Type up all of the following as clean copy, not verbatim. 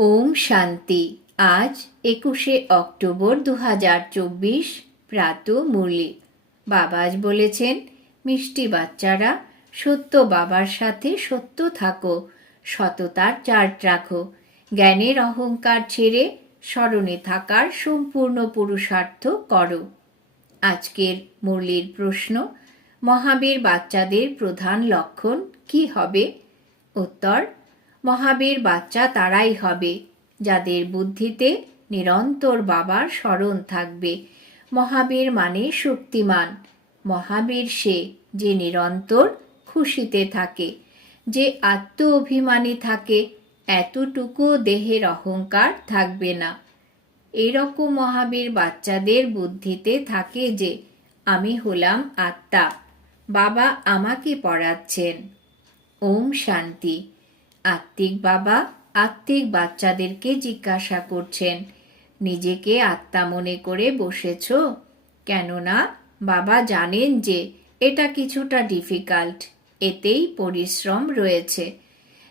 ওম শান্তি। আজ 21শে অক্টোবর 2024 প্রাত মুরলি। বাবা আজ বলেছেন, মিষ্টি বাচ্চারা, সত্য বাবার সাথে সত্য থাকো, সততার চার্ট রাখো, জ্ঞানের অহংকার ছেড়ে স্মরণে থাকার সম্পূর্ণ পুরুষার্থ করো। আজকের মুরলির প্রশ্ন, মহাবীর বাচ্চাদের প্রধান লক্ষণ কি হবে? উত্তর, মহাবীর বাচ্চা তারাই হবে যাদের বুদ্ধিতে নিরন্তর বাবার স্মরণ থাকবে। মহাবীর মানে শক্তিমান। মহাবীর সে যে নিরন্তর খুশিতে থাকে, যে আত্ম অভিমানী থাকে, এতটুকু দেহের অহংকার থাকবে না। এরকম মহাবীর বাচ্চাদের বুদ্ধিতে থাকে যে আমি হলাম আত্মা, বাবা আমাকে পড়াচ্ছেন। ওম শান্তি। আত্মিক বাবা আত্মিক বাচ্চাদেরকে জিজ্ঞাসা করছেন, নিজেকে আত্মা মনে করে বসেছ? কেননা বাবা জানেন যে এটা কিছুটা ডিফিকাল্ট, এতেই পরিশ্রম রয়েছে।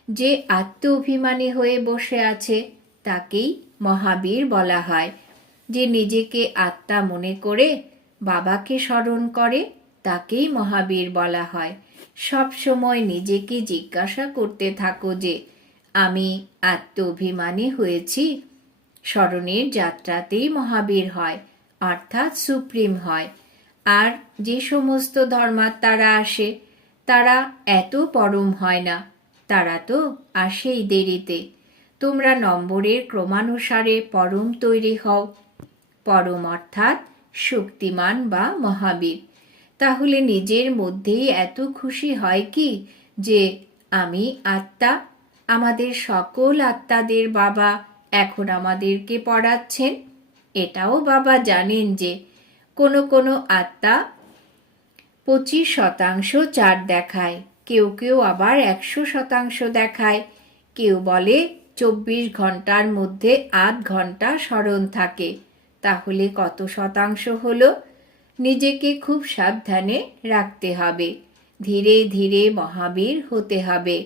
যে আত্ম অভিমানী হয়ে বসে আছে তাকেই মহাবীর বলা হয়। যে নিজেকে আত্মা মনে করে বাবাকে স্মরণ করে তাকেই মহাবীর বলা হয়। সব সময় নিজেকে জিজ্ঞাসা করতে থাকো যে আমি আত্ম অভিমানী হয়েছি। স্মরণের যাত্রাতেই মহাবীর হয়, অর্থাৎ সুপ্রিম হয়। আর যে সমস্ত ধর্মাত্মারা আসে তারা এত পরম হয় না, তারা তো আসেই দেরিতে। তোমরা নম্বরের ক্রমানুসারে পরম তৈরি হও। পরম অর্থাৎ শক্তিমান বা মহাবীর। তাহলে নিজের মধ্যেই এত খুশি হয় কি যে আমি আত্মা, আমাদের সকল আত্মাদের বাবা এখন আমাদেরকে পড়াচ্ছেন। এটাও বাবা জানেন যে কোনো কোনো আত্মা 25% চার্ট দেখায়, কেউ কেউ আবার 100% দেখায়। কেউ বলে 24 ঘন্টার মধ্যে আধ ঘন্টা স্মরণ থাকে। তাহলে কত শতাংশ হলো? নিজেকে খুব সাবধানে রাখতে হবে। ধীরে ধীরে মহাবীর হতে হবে।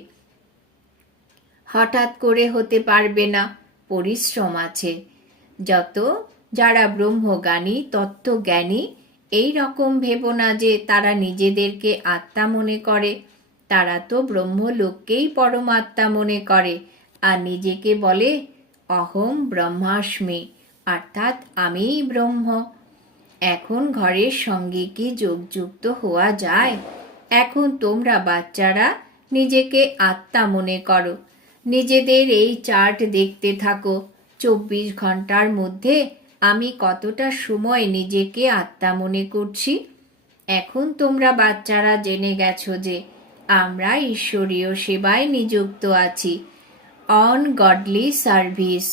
হঠাৎ করে হতে পারবে না, পরিশ্রম আছে। যারা ব্রহ্মজ্ঞানী তত্ত্বজ্ঞানী, এই রকম ভেবো না যে তারা নিজেদেরকে আত্মা মনে করে। তারা তো ব্রহ্মলোককেই পরমাত্মা মনে করে আর নিজেকে বলে অহম ব্রহ্মাস্মি, অর্থাৎ আমিই ব্রহ্ম। এখন ঘরের সঙ্গে কি যোগযুক্ত হওয়া যায়? এখন তোমরা বাচ্চারা নিজেকে আত্মা মনে করো। নিজেদের এই চার্ট দেখতে থাকো। 24 ঘন্টার মধ্যে আমি কতটা সময় নিজেকে আত্মা মনে করছি। এখন তোমরা বাচ্চারা জেনে গেছো যে আমরা ঈশ্বরীয় সেবায় নিযুক্ত আছি, অন গডলি সার্ভিস।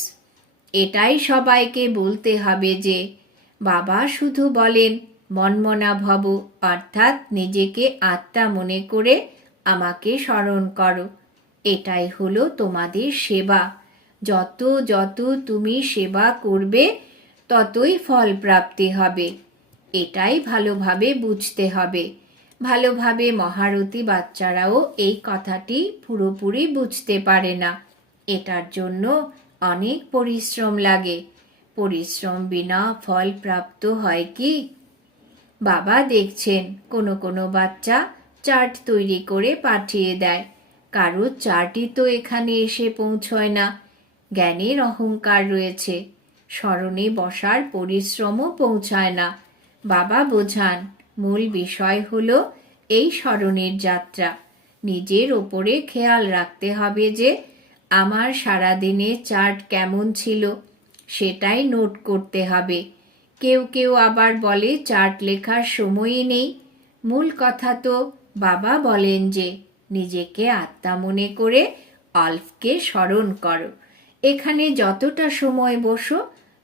এটাই সবাইকে বলতে হবে যে বাবা শুধু বলেন মনমনা ভব, অর্থাৎ নিজেকে আত্মা মনে করে আমাকে স্মরণ করো। এটাই হলো তোমাদের সেবা। যত যত তুমি সেবা করবে ততই ফল প্রাপ্তি হবে। এটাই ভালোভাবে বুঝতে হবে। ভালোভাবে মহারথী বাচ্চারাও এই কথাটি পুরোপুরি বুঝতে পারে না। এটার জন্য অনেক পরিশ্রম লাগে। পরিশ্রম বিনা ফল প্রাপ্ত হয় কি? বাবা দেখছেন কোনো কোনো বাচ্চা চার্ট তৈরি করে পাঠিয়ে দেয়। কারো চার্টই তো এখানে এসে পৌঁছয় না। জ্ঞানের অহংকার রয়েছে, স্মরণে বসার পরিশ্রমও পৌঁছায় না। বাবা বোঝান মূল বিষয় হলো এই স্মরণের যাত্রা। নিজের ওপরে খেয়াল রাখতে হবে যে আমার সারাদিনে চার্ট কেমন ছিল, সেটাই নোট করতে হবে। কেউ কেউ আবার বলে চার্ট লেখার সময়ই নেই। মূল কথা তো বাবা বলেন যে নিজেকে আত্মা মনে করে আলফকে স্মরণ করো। এখানে যতটা সময় বসো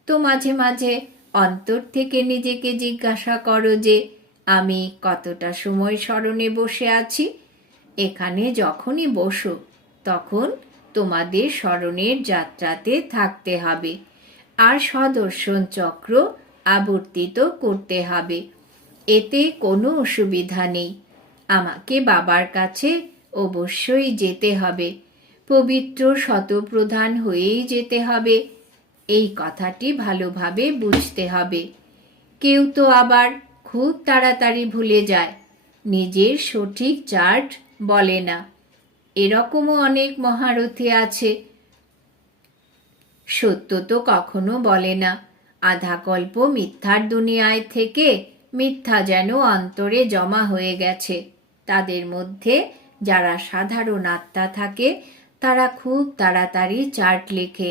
তো মাঝে মাঝে অন্তর থেকে নিজেকে জিজ্ঞাসা করো যে আমি কতটা সময় স্মরণে বসে আছি। এখানে যখনই বসো তখন তোমাদের স্মরণের যাত্রাতে থাকতে হবে আর সদর্শন চক্র আবর্তিত করতে হবে। এতে কোনো অসুবিধা নেই। আমাকে বাবার কাছে অবশ্যই যেতে হবে। পবিত্র শতপ্রধান হয়েই যেতে হবে, এই কথাটি ভালোভাবে বুঝতে হবে। কেউ তো আবার খুব তাড়াতাড়ি ভুলে যায়, নিজের সঠিক চার্ট বলে না। এরকমও অনেক মহারথী আছে, সত্য তো কখনো বলে না। আধাকল্প মিথ্যার দুনিয়ায় থেকে মিথ্যা যেন অন্তরে জমা হয়ে গেছে। তাদের মধ্যে যারা সাধারণ আত্মা থাকে তারা খুব তাড়াতাড়ি চার্ট লেখে।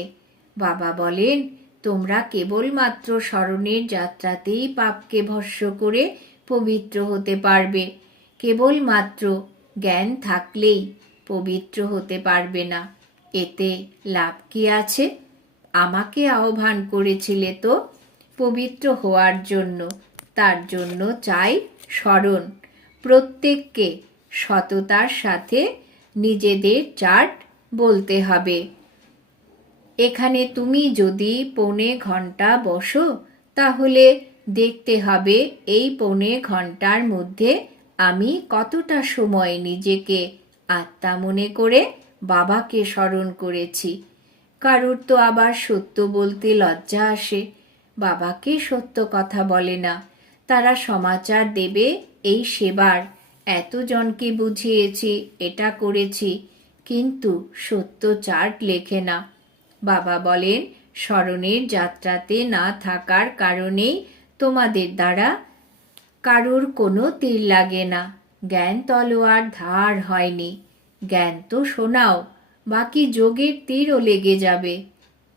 বাবা বলেন, তোমরা কেবলমাত্র স্মরণের যাত্রাতেই পাপকে ভস্ম করে পবিত্র হতে পারবে। কেবলমাত্র জ্ঞান থাকলেই পবিত্র হতে পারবে না। এতে লাভ কি আছে? আমাকে আহ্বান করেছিলে তো পবিত্র হওয়ার জন্য, তার জন্য চাই স্মরণ। প্রত্যেককে সততার সাথে নিজেদের চার্ট বলতে হবে। এখানে তুমি যদি 1.25 ঘন্টা বসো, তাহলে দেখতে হবে এই 1.25 ঘন্টার মধ্যে আমি কতটা সময় নিজেকে আত্মা মনে করে বাবাকে স্মরণ করেছি। কারুর তো আবার সত্য বলতে লজ্জা আসে, বাবাকে সত্য কথা বলে না। তারা সমাচার দেবে এই সেবার, এতজনকে বুঝিয়েছি, এটা করেছি, কিন্তু সত্য চার্ট লেখে না। বাবা বলেন, স্মরণের যাত্রাতে না থাকার কারণেই তোমাদের দ্বারা কারুর কোনো তীর লাগে না। জ্ঞান তলোয়ার ধার হয়নি। জ্ঞান তো শোনাও, বাকি যোগের তীরও লেগে যাবে।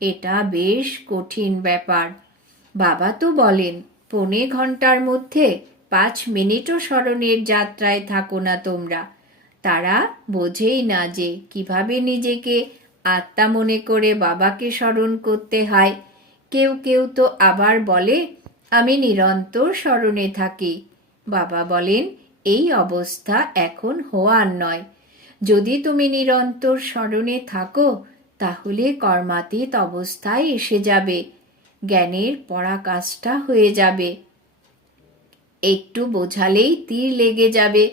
এটা বেশ কঠিন ব্যাপার। বাবা তো বলেন, 1.25 ঘন্টার মধ্যে 5 মিনিটও স্মরণের যাত্রায় থাকো না তোমরা। তারা বোঝেই না যে কিভাবে নিজেকে আত্মা মনে করে বাবাকে স্মরণ করতে হয়। কেউ কেউ তো আবার বলে, আমি নিরন্তর স্মরণে থাকি। বাবা বলেন, এই অবস্থা এখন হওয়ার নয়। যদি তুমি নিরন্তর স্মরণে থাকো, তাহলে কর্মাতীত অবস্থায় এসে যাবে, জ্ঞানের পরাকাষ্ঠা হয়ে যাবে। একটু বোঝালেই তীর লেগে যাবে।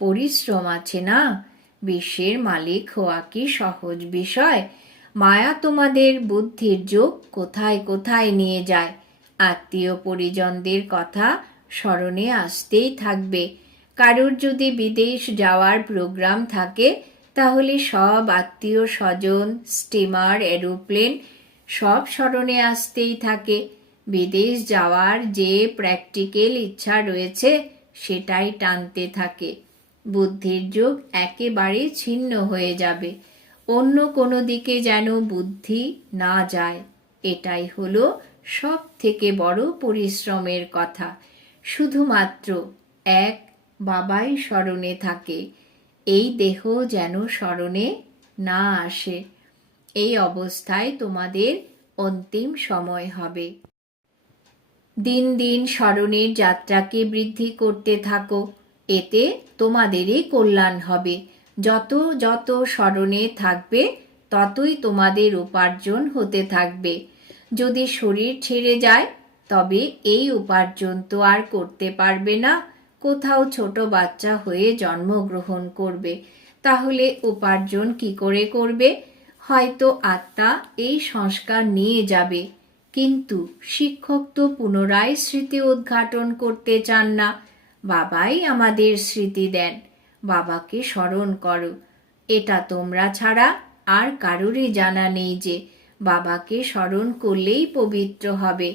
পরিশ্রম আছে না? বিশ্বের মালিক হওয়া কি সহজ বিষয়? মায়া তোমাদের বুদ্ধির যোগ কোথায় কোথায় নিয়ে যায়। আত্মীয় পরিজনদের কথা স্মরণে আসতেই থাকবে। কারুর যদি বিদেশ যাওয়ার প্রোগ্রাম থাকে, তাহলে সব আত্মীয় স্বজন, স্টিমার, এরোপ্লেন সব স্মরণে আসতেই থাকে। বিদেশ যাওয়ার যে প্র্যাকটিক্যাল ইচ্ছা রয়েছে সেটাই টানতে থাকে। বুদ্ধির যোগ একেবারে ছিন্ন হয়ে যাবে। অন্য কোনো দিকে যেন বুদ্ধি না যায়। এটাই হলো সব থেকে বড় পরিশ্রমের কথা। শুধুমাত্র এক বাবাই স্মরণে থাকে। এই দেহ যেন স্মরণে না আসে। এই অবস্থায় তোমাদের অন্তিম সময় হবে। দিন দিন স্মরণের যাত্রাকে বৃদ্ধি করতে থাকো, এতে তোমাদেরই কল্যাণ হবে। যত যত স্মরণে থাকবে ততই তোমাদের উপার্জন হতে থাকবে। যদি শরীর ছেড়ে যায়, তবে এই উপার্জন তো আর করতে পারবে না। কোথাও ছোট বাচ্চা হয়ে জন্মগ্রহণ করবে, তাহলে উপার্জন কি করে করবে? হয়তো আত্মা এই সংস্কার নিয়ে যাবে, কিন্তু শিক্ষক তো পুনরায় স্মৃতি উদ্ঘাটন করতে চান না। বাবাই আমাদের স্মৃতি দেন। বাবাকে স্মরণ করো। এটা তোমরা ছাড়া আর কারোরই জানা নেই যে বাবাকে স্মরণ করলেই পবিত্র হবে।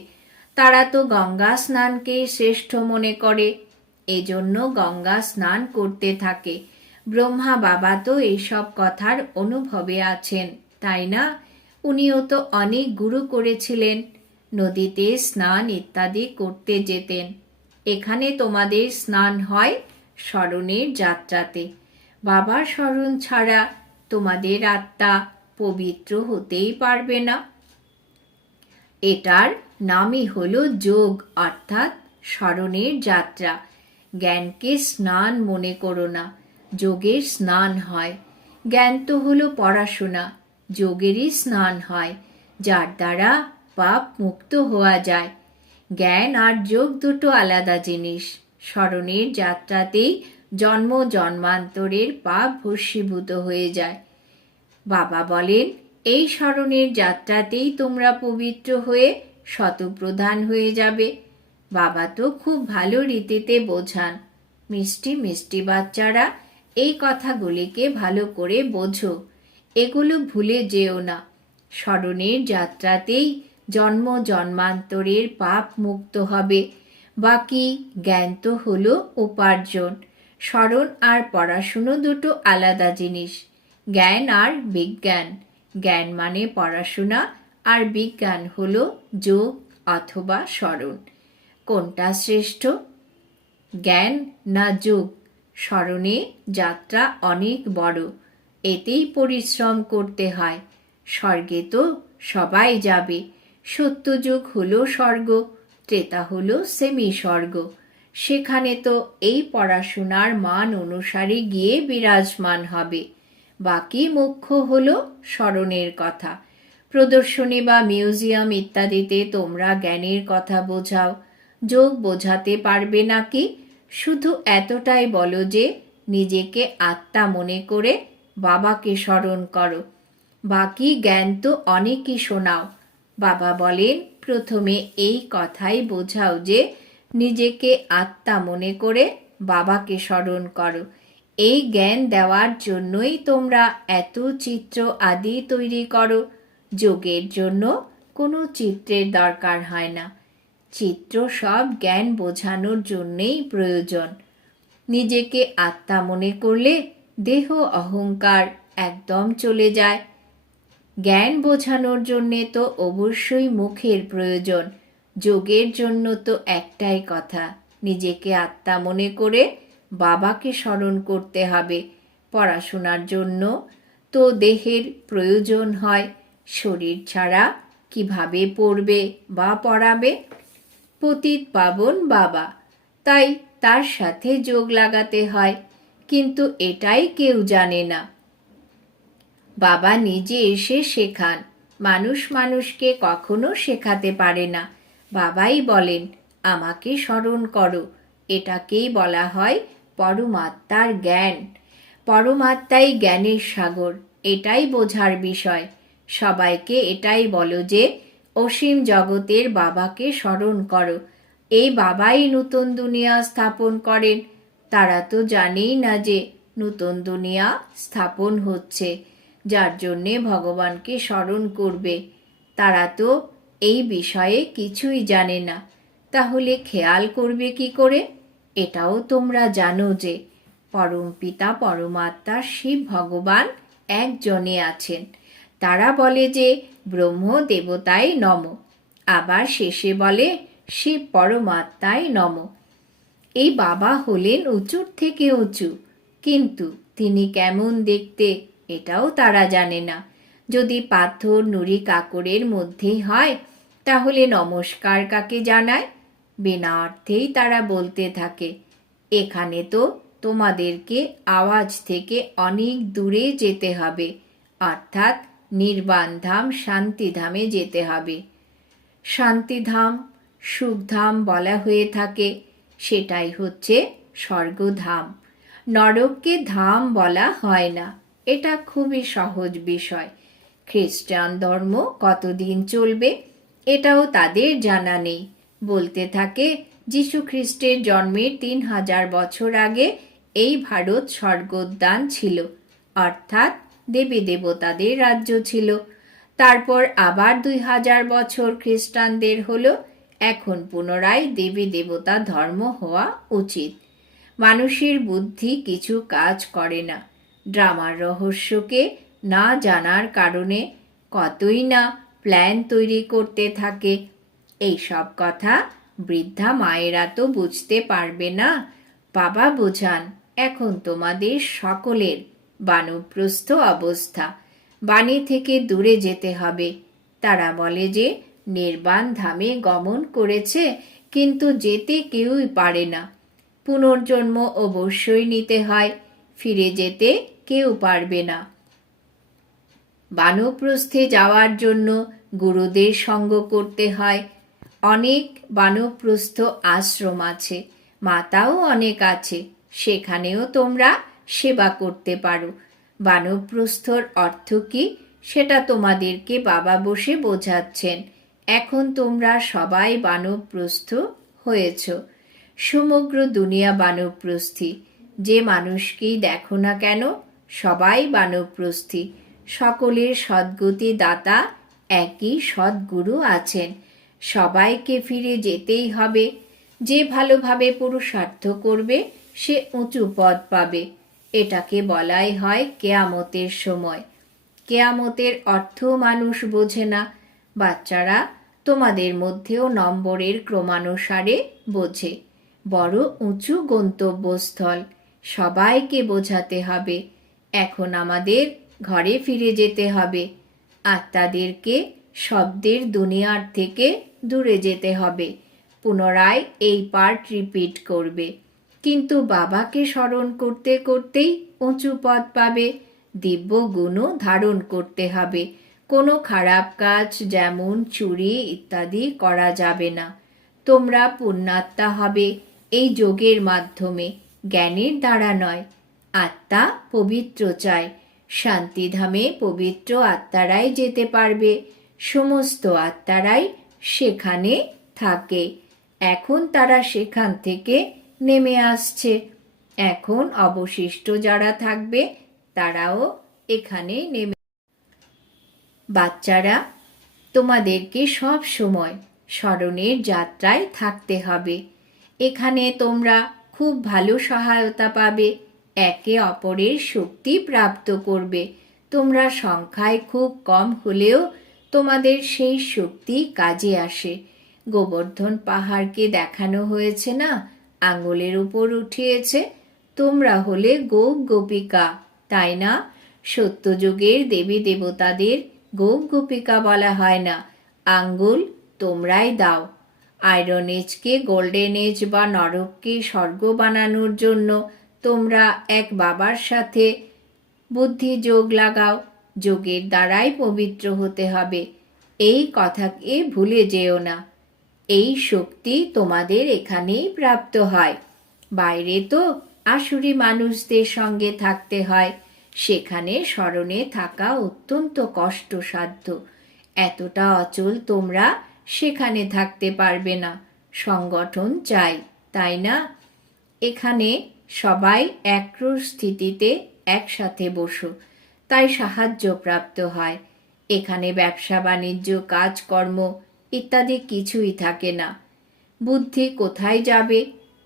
তারা তো গঙ্গা স্নানকে শ্রেষ্ঠ মনে করে, এজন্য গঙ্গা স্নান করতে থাকে। ব্রহ্মা বাবা তো এইসব কথার অনুভবে আছেন, তাই না? উনিও তো অনেক গুরু করেছিলেন, নদীতে স্নান ইত্যাদি করতে যেতেন। এখানে তোমাদের স্নান হয় স্মরণের যাত্রাতে। বাবার স্মরণ ছাড়া তোমাদের আত্মা পবিত্র হতেই পারবে না। এটার নামই হলো যোগ, অর্থাৎ স্মরণের যাত্রা। জ্ঞানকে স্নান মনে করো না, যোগের স্নান হয়। জ্ঞান তো হলো পড়াশোনা, যোগেরই স্নান হয়, যার দ্বারা পাপ মুক্ত হওয়া যায়। জ্ঞান আর যোগ দুটো আলাদা জিনিস। স্মরণের যাত্রাতেই জন্ম জন্মান্তরের পাপ ভস্মীভূত হয়ে যায়। বাবা বলেন, এই স্মরণের যাত্রাতেই তোমরা পবিত্র হয়ে শতপ্রধান হয়ে যাবে। বাবা তো খুব ভালো রীতিতে বোঝান। মিষ্টি মিষ্টি বাচ্চারা, এই কথাগুলিকে ভালো করে বোঝো, এগুলো ভুলে যেও না। স্মরণের যাত্রাতেই জন্ম জন্মান্তরের পাপ মুক্ত হবে। বাকি জ্ঞান তো হলো উপার্জন। স্মরণ আর পড়াশুনো দুটো আলাদা জিনিস। জ্ঞান আর বিজ্ঞান। জ্ঞান মানে পড়াশোনা, আর বিজ্ঞান হলো যোগ অথবা স্মরণ। কোনটা শ্রেষ্ঠ, জ্ঞান না যোগ? স্মরণে যাত্রা অনেক বড়, এতেই পরিশ্রম করতে হয়। স্বর্গে তো সবাই যাবে। সত্যযুগ হলো স্বর্গ, ত্রেতা হলো সেমি স্বর্গ। সেখানে তো এই পড়াশোনার মান অনুসারে গিয়ে বিরাজমান হবে। বাকি মুখ্য হলো স্মরণের কথা। প্রদর্শনী বা মিউজিয়াম ইত্যাদিতে তোমরা জ্ঞানের কথা বোঝাও, যোগ বোঝাতে পারবে নাকি? শুধু এতটাই বলো যে নিজেকে আত্মা মনে করে বাবাকে স্মরণ করো। বাকি জ্ঞান তো অনেকই শোনাও। বাবা বলেন, প্রথমে এই কথাই বোঝাও যে নিজেকে আত্মা মনে করে বাবাকে স্মরণ করো। এই জ্ঞান দেওয়ার জন্যই তোমরা এত চিত্র আদি তৈরি করো। যোগের জন্য কোনো চিত্রের দরকার হয় না। চিত্র সব জ্ঞান বোঝানোর জন্যেই প্রয়োজন। নিজেকে আত্মা মনে করলে দেহ অহংকার একদম চলে যায়। জ্ঞান বোঝানোর জন্যে তো অবশ্যই মুখের প্রয়োজন। যোগের জন্য তো একটাই কথা, নিজেকে আত্মা মনে করে বাবাকে স্মরণ করতে হবে। পড়াশোনার জন্য তো দেহের প্রয়োজন হয়। শরীর ছাড়া কিভাবে পড়বে বা পড়াবে? পতিত পাবন বাবা, তাই তার সাথে যোগ লাগাতে হয়। কিন্তু এটাই কেউ জানে না। বাবা নিজে এসে শেখান। মানুষ মানুষকে কখনো শেখাতে পারে না। বাবাই বলেন, আমাকে স্মরণ করো। এটাকেই বলা হয় পরমাত্মার জ্ঞান। পরমাত্মাই জ্ঞানের সাগর, এটাই বোঝার বিষয়। সবাইকে এটাই বলো যে অসীম জগতের বাবাকে স্মরণ করো। এই বাবাই নূতন দুনিয়া স্থাপন করেন। তারা তো জানেই না যে নূতন দুনিয়া স্থাপন হচ্ছে, যার জন্যে ভগবানকে স্মরণ করবে। তারা তো এই বিষয়ে কিছুই জানে না। তাহলে খেয়াল করবে কি করে? এটাও তোমরা জানো যে পরমপিতা পরমাত্মা শিব ভগবান একজনে আছেন। তারা বলে যে ব্রহ্ম দেবতায় নম, আবার শেষে বলে শিব পরমাত্মায় নম। এই বাবা হলেন উঁচুর থেকে উঁচু, কিন্তু তিনি কেমন দেখতে এটাও তারা জানে না। যদি পাথর নুড়ি কাকরের মধ্যেই হয়, তাহলে নমস্কার কাকে জানায়? বিনা অর্থেই তারা বলতে থাকে, এখানে তো তোমাদেরকে আওয়াজ থেকে অনেক দূরে যেতে হবে, অর্থাৎ নির্বাণধাম শান্তিধামে যেতে হবে। শান্তিধাম সুখধাম বলা হয়ে থাকে, সেটাই হচ্ছে স্বর্গধাম। নরককে ধাম বলা হয় না। এটা খুবই সহজ বিষয়। খ্রিস্টান ধর্ম কতদিন চলবে এটাও তাদের জানা নেই। বলতে থাকে যীশু খ্রিস্টের জন্মের 3000 বছর আগে এই ভারত স্বর্গোদ্যান ছিল, অর্থাৎ দেবী দেবতাদের রাজ্য ছিল। তারপর আবার 2000 বছর খ্রিস্টানদের হলো। এখন পুনরায় দেবী দেবতা ধর্ম হওয়া উচিত। মানুষের বুদ্ধি কিছু কাজ করে না। ড্রামার রহস্যকে না জানার কারণে কতই না প্ল্যান তৈরি করতে থাকে। এই সব কথা বৃদ্ধা মায়েরা তো বুঝতে পারবে না। বাবা বোঝান, এখন তোমাদের সকলের বানপ্রস্থ অবস্থা, বাণী থেকে দূরে যেতে হবে। তারা বলে যে নির্বাণ ধামে গমন করেছে, কিন্তু যেতে কেউই পারে না। পুনর্জন্ম অবশ্যই নিতে হয়, ফিরে যেতে কেউ পারবে না। বানপ্রস্থে যাওয়ার জন্য গুরুদের সঙ্গ করতে হয়। অনেক বানপ্রস্থ আশ্রম আছে, মাতাও অনেক আছে, সেখানেও তোমরা সেবা করতে পারো। বানপ্রস্থর অর্থ কি সেটা তোমাদেরকে বাবা বসে বোঝাচ্ছেন। এখন তোমরা সবাই বানপ্রস্থ হয়েছ। সমগ্র দুনিয়া বানপ্রস্থী। যে মানুষকেই দেখো না কেন সবাই বানপ্রস্থী। সকলের সদ্গতি দাতা একই সদ্গুরু আছেন। সবাইকে ফিরে যেতেই হবে। যে ভালোভাবে পুরুষার্থ করবে সে উঁচু পদ পাবে। এটাকে বলাই হয় কেয়ামতের সময়। কেয়ামতের অর্থ মানুষ বোঝে না। বাচ্চারা তোমাদের মধ্যেও নম্বরের ক্রমানুসারে বোঝে। বড় উঁচু গন্তব্যস্থল সবাইকে বোঝাতে হবে। এখন আমাদের ঘরে ফিরে যেতে হবে। আত্মাদেরকে শব্দের দুনিয়ার থেকে দূরে যেতে হবে। পুনরায় এই পার্ট রিপিট করবে। কিন্তু বাবাকে স্মরণ করতে করতেই উঁচু পদ পাবে। দিব্য গুণও ধারণ করতে হবে। কোনো খারাপ কাজ যেমন চুরি ইত্যাদি করা যাবে না। তোমরা পুণ্যাত্মা হবে এই যোগের মাধ্যমে, জ্ঞানের দ্বারা নয়। আত্মা পবিত্র চায়। শান্তিধামে পবিত্র আত্মারাই যেতে পারবে। সমস্ত আত্মারাই সেখানে থাকে। এখন তারা সেখান থেকে নেমে আসছে। এখন অবশিষ্ট যারা থাকবে তারাও এখানে নেমে। বাচ্চারা তোমাদেরকে সব সময় স্মরণের যাত্রায় থাকতে হবে। এখানে তোমরা খুব ভালো সহায়তা পাবে। একে অপরের শক্তি প্রাপ্ত করবে। তোমরা সংখ্যায় খুব কম হলেও তোমাদের সেই শক্তি কাজে আসে। গোবর্ধন পাহাড়কে দেখানো হয়েছে না, আঙুলের উপর উঠিয়েছে। তোমরা হলে গোপ গোপিকা, তাই না? সত্যযুগের দেবী দেবতাদের গোপ গোপিকা বলা হয় না। আঙ্গুল তোমরাই দাও। আয়রন এজকে গোল্ডেন এজ বা নরককে স্বর্গ বানানোর জন্য তোমরা এক বাবার সাথে বুদ্ধি যোগ লাগাও। যোগের দ্বারাই পবিত্র হতে হবে। এই কথাকে ভুলে যেও না। এই শক্তি তোমাদের এখানেই প্রাপ্ত হয়। বাইরে তো আসুরি মানুষদের সঙ্গে থাকতে হয়। সেখানে স্মরণে থাকা অত্যন্ত কষ্টসাধ্য। এতটা অচল তোমরা সেখানে থাকতে পারবে না। সংগঠন চাই, তাই না? এখানে সবাই একরূপ স্থিতিতে একসাথে বসো, তাই সাহায্য প্রাপ্ত হয়। এখানে ব্যবসা বাণিজ্য কাজকর্ম ইত্যাদি কিছুই থাকে না। বুদ্ধি কোথায় যাবে?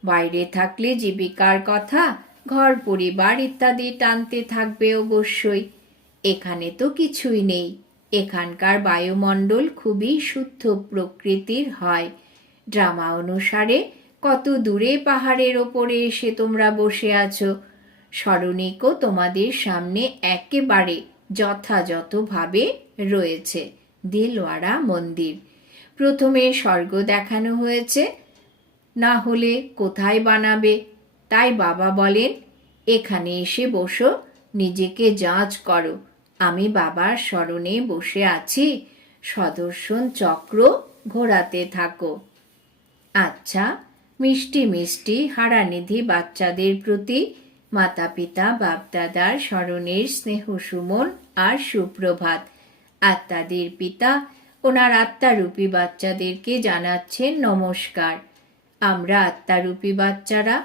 বাইরে থাকলে জীবিকার কথা, ঘর পরিবার ইত্যাদি টানতে থাকবে অবশ্যই। এখানে তো কিছুই নেই। এখানকার বায়ুমণ্ডল খুবই শুদ্ধ প্রকৃতির হয়। ড্রামা অনুসারে কত দূরে পাহাড়ের ওপরে এসে তোমরা বসে আছো। স্মরণিকও তোমাদের সামনে একেবারে যথাযথভাবে রয়েছে। দিলওয়াড়া মন্দির। প্রথমে স্বর্গ দেখানো হয়েছে, না হলে কোথায় বানাবে? তাই বাবা বলেন, এখানে এসে বসো, নিজেকে যাঁচ করো। আমি বাবার স্মরণে বসে আছি। সদর্শন চক্র ঘোরাতে থাকো। আচ্ছা, মিষ্টি মিষ্টি হারানিধি বাচ্চাদের প্রতি মাতা পিতা বাপদাদার স্মরণের স্নেহ সুমন আর সুপ্রভাত। আত্মাদের পিতা ওনার আত্মারূপী বাচ্চাদেরকে জানাচ্ছেন নমস্কার। আমরা আত্মারূপী বাচ্চারা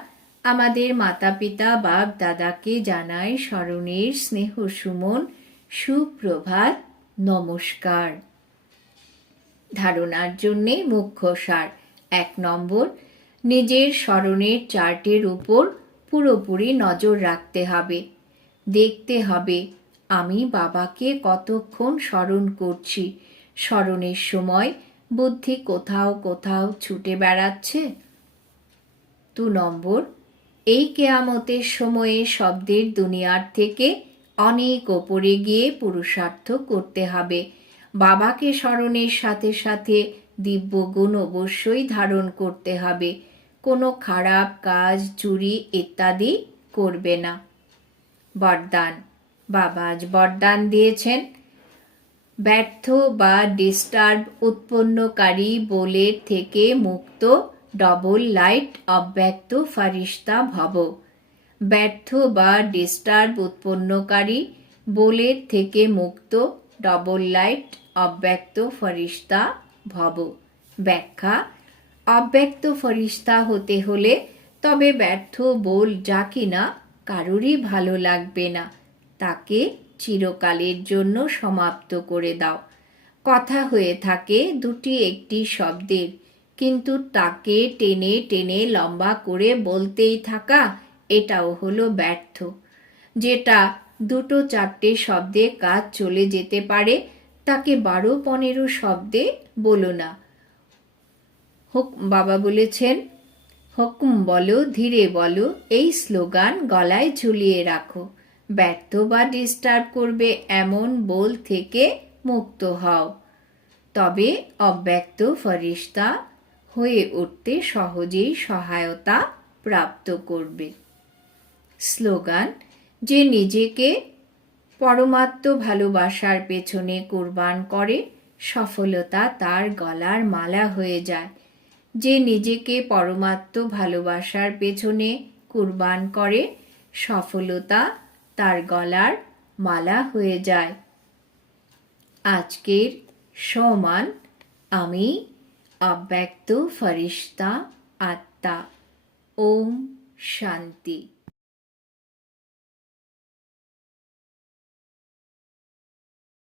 আমাদের মাতা পিতা বাপ দাদাকে জানাই স্মরণের স্নেহ সুমন সুপ্রভাত, নমস্কার। ধারণার জন্যে মুখ্য সার। 1 নম্বর, নিজের স্মরণের চার্টের উপর পুরোপুরি নজর রাখতে হবে। দেখতে হবে আমি বাবাকে কতক্ষণ স্মরণ করছি। স্মরণের সময় বুদ্ধি কোথাও কোথাও ছুটে বেড়াচ্ছে। 2 নম্বর, এই কেয়ামতের সময়ে শব্দের দুনিয়ার থেকে অনেক ওপরে গিয়ে পুরুষার্থ করতে হবে। বাবাকে স্মরণের সাথে সাথে দিব্য গুণ অবশ্যই ধারণ করতে হবে। কোনো খারাপ কাজ, চুরি ইত্যাদি করবে না। বরদান। বাবা আজ বরদান দিয়েছেন, ব্যর্থ বা ডিস্টার্ব উৎপন্নকারী বোলের থেকে মুক্ত ডবল লাইট অব্যক্ত ফারিস্তা ভব। ব্যর্থ বা ডিস্টার্ব উৎপন্নকারী বোলের থেকে মুক্ত, ডবল লাইট, অব্যক্ত ফরিস্তা ভব। ব্যাখ্যা: অব্যক্ত ফরিস্তা হতে হলে তবে ব্যর্থ বোল যা কিনা কারোরই ভালো লাগবে না, তাকে চিরকালের জন্য সমাপ্ত করে দাও। কথা হয়ে থাকে দুটি একটি শব্দের, কিন্তু তাকে টেনে টেনে লম্বা করে বলতেই থাকা, এটাও হলো ব্যর্থ। যেটা দুটো চারটে শব্দে কাজ চলে যেতে পারে, তাকে 12-15 শব্দে বলো না। বাবা বলেছেন, হুকুম বলো, ধীরে বলো, এই স্লোগান গলায় ঝুলিয়ে রাখো। ব্যর্থ বা ডিস্টার্ব করবে এমন বোল থেকে মুক্ত হও, তবে অব্যক্ত ফরিস্তা হয়ে উঠতে সহজেই সহায়তা প্রাপ্ত করবে। স্লোগান: যে নিজেকে পরমাত্ম ভালোবাসার পেছনে কুরবান করে, সফলতা তার গলার মালা হয়ে যায়। যে নিজেকে পরমাত্ম ভালোবাসার পেছনে কুরবান করে, সফলতা তার গলার মালা হয়ে যায়। আজকের সমান আমি অব্যক্ত ফরিস্তা আত্মা। ওম শান্তি।